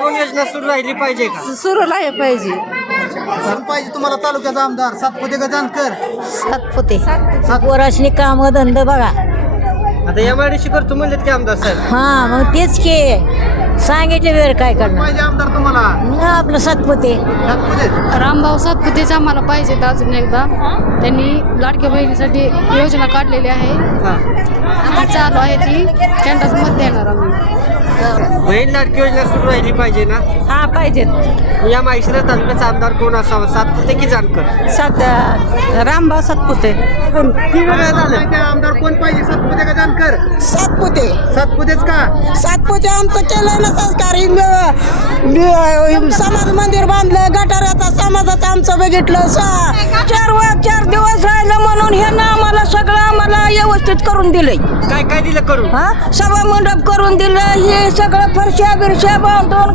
कोण योजना सुरू राहिली पाहिजे का? सुरू नाही पाहिजे. कोण पाहिजे तुम्हाला तालुक्याचा आमदार? सातपुते का जानकर? सातपुते पोराशनी काम धंदा बघा. आता MIDC करतो म्हणलेत की आमदार साहेब. हा मग तेच के सांगितले वेळ काय करणार. पाहिजे आमदार तुम्हाला? आपलं सातपुते. सातपुते. रामभाऊ सातपुतेच आम्हाला पाहिजेत अजून एकदा. त्यांनी लाडक्या बहिणीसाठी योजना काढलेली आहे, हा. ती चालू आहे, ती त्यांनाच मत देणार आम्ही. बहीण लाडकी योजना सुरू राहिली पाहिजे ना? हा पाहिजेत. या माहिशिरस तालुक्याचा आमदार कोण असावा, सातपुते की जानकर? रामभाऊ सातपुते. आमदार कोण पाहिजे? सातपुते का जानकर? सातपुते. सातपुतेच का? सातपुते आमचं केलं ना संस्कार. समाज मंदिर बांधलं, गटाराचा समाजाचं आमचं बघितलं. 4 दिवस राहिलं म्हणून हे ना आम्हाला व्यवस्थित करून दिलंय. काय काय दिलं करून? हा सभा मंडप करून दिलं, हे सगळं फरशा बिरशा बांधून